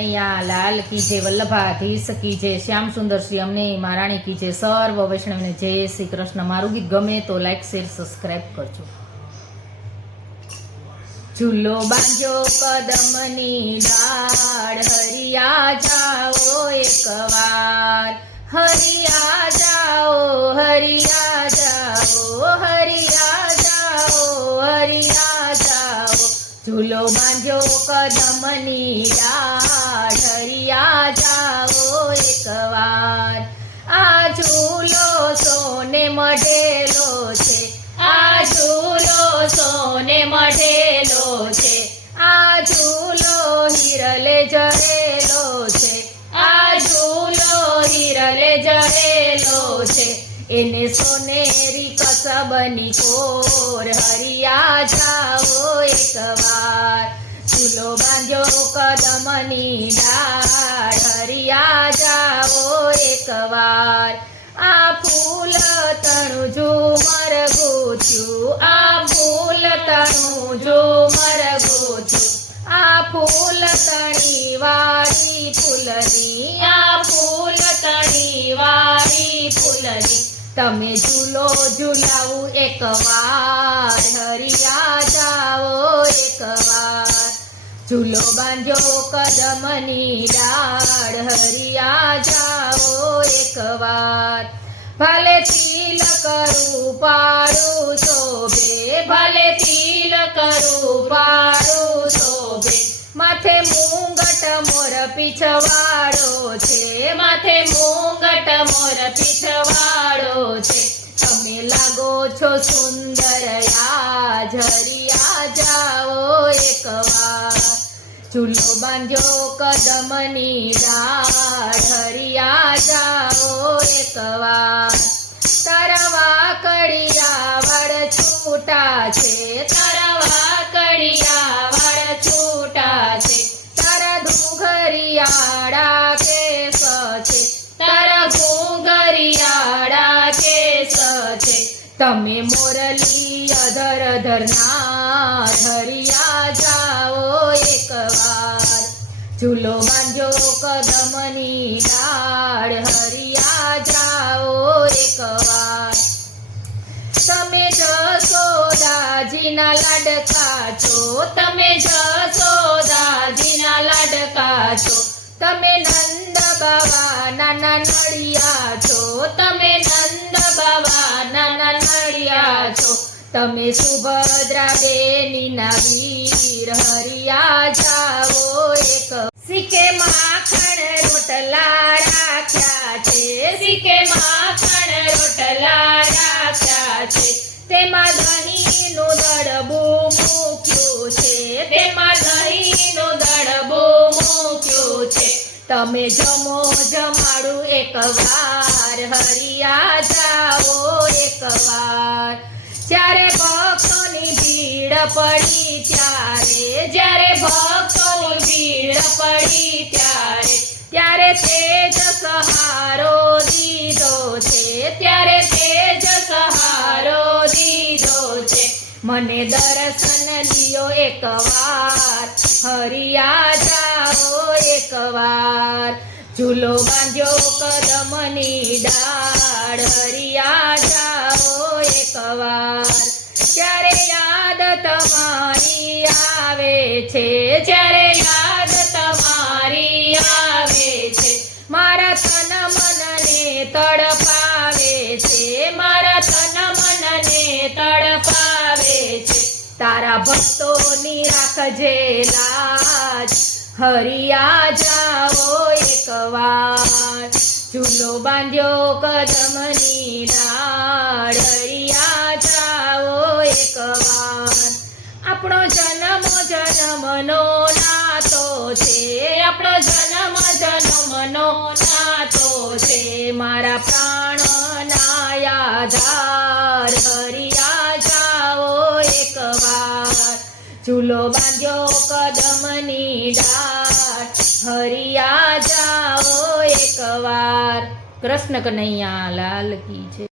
કનૈયા લાલ કી જય, વલ્લભાધીશ કી જય, શ્યામ સુંદર શ્રી અમને મહારાણી કી જય, સર્વ વૈષ્ણવને જય શ્રી કૃષ્ણ। મારું ગીત ગમે તો લાઈક શેર સબસ્ક્રાઈબ કરજો। ઝૂલો બાંધ્યો કદમની ડાળ, હરિયા જાઓ એકવાર, હરિયા જાઓ, હરિયા જાઓ, હરિયા જાઓ, હરિયા જાઓ। ઝૂલો બાંધ્યો કદમની ડાળ, હરિયા જાઓ એકવાર। આ ઝૂલો સોને મઢેલો છે, આ ઝૂલો સોને મઢેલો છે, આ ઝૂલો હિરલે જડેલો છે, આ ઝૂલો હિરલે જડેલો છે। એને સોનેરી કસબની કોર, હરિયા જાઓ એકવાર। ઝૂલો બાંધ્યો કદમની ડાળ, હરિયા જાઓ એકવાર। આ ફૂલ તણું ઝુમર ગૂંથ્યું, આ ફૂલ તણું ઝુમર ગૂંથ્યું, આ ફૂલ તણી વાળી ફૂલની, આ ફૂલ તણી વાળી ફૂલની। તમે ઝૂલો ઝૂલાવું એકવાર, હરિયા જાઓ એકવાર। ઝૂલો બાંધ્યો કદમની ડાળ, હરિયા જાઓ એકવાર। ભલે તિલક રૂપાળું શોભે, ભલે તિલક રૂપાળું શોભે, માથે મુંગટ મોર પીછવાડો છે, માથે મુંગટ મોર પીછવાડો છે। તમે લાગો છો સુંદર આજ, હરિયા જાઓ એકવાર। ઝૂલો બાંધ્યો કદમની ડાળ, હરિયા જાઓ એકવાર। તારા વાકડિયા વાળ છૂટા છે, તારા વાકડિયા વાળ છૂટા છે, તારા ઘૂંઘરિયાળા કેસ છે, તારા ઘૂંઘરિયાળા કેસ છે। તમે મોરલી અધર ધરનાર, હરિયા જાઓ એકવાર। ઝૂલો બાંધ્યો કદમની ડાળ, હરિયા જાઓ એકવાર। તમે જશોદાજીના લાડકા છો, તમે જશોદાજીના લાડકા છો, તમે નંદ બાવા નાના નળિયા છો, તમે નંદ બાવા નાના નળિયા છો। તમે સુભદ્રા બેનીના વીર, હરિયા જાઓ એક। શીખે માખણ રોટલા રાખ્યા છે, શીખે માખણ રોટલા રાખ્યા છે, તેમાં દહીંનું દડબું મૂક્યું છે, તેમાં દહીંનું દડબું મૂક્યું છે। તમે જમો જમાડું એકવાર, હરિયા જાઓ એકવાર। જ્યારે ભક્તોની ભીડ પડી ત્યારે, જ્યારે ભક્તોની ભીડ પડી ત્યારે, ત્યારે તેજ સહારો દીધો છે, ત્યારે તેજ સહારો દીધો છે। મને દર્શન દિયો એકવાર, હરિયા જાઓ એકવાર। ઝૂલો બાંધ્યો કદમની ડાળ, હરિયા જાઓ એકવાર। જ્યારે યાદ તમારી આવે છે, જ્યારે યાદ તમારી આવે છે, મારા તન મનને તડપાવે છે, મારા તન મનને તડપાવે છે। તારા ભક્તોની રાખજે લાજ, હરિયા જાઓ એકવાર। ઝૂલો બાંધ્યો કદમની ડાળ, હરિયા જાઓ એકવાર। આપણો જન્મ જન્મનો નાતો છે, આપણો જન્મ જન્મનો નાતો છે, મારા પ્રાણના આધાર, હરિયા જાઓ એકવાર। ઝૂલો બાંધ્યો કદમની ડાળ, હરિયા જાઓ એકવાર। કૃષ્ણ કનૈયા લાલ કી જય।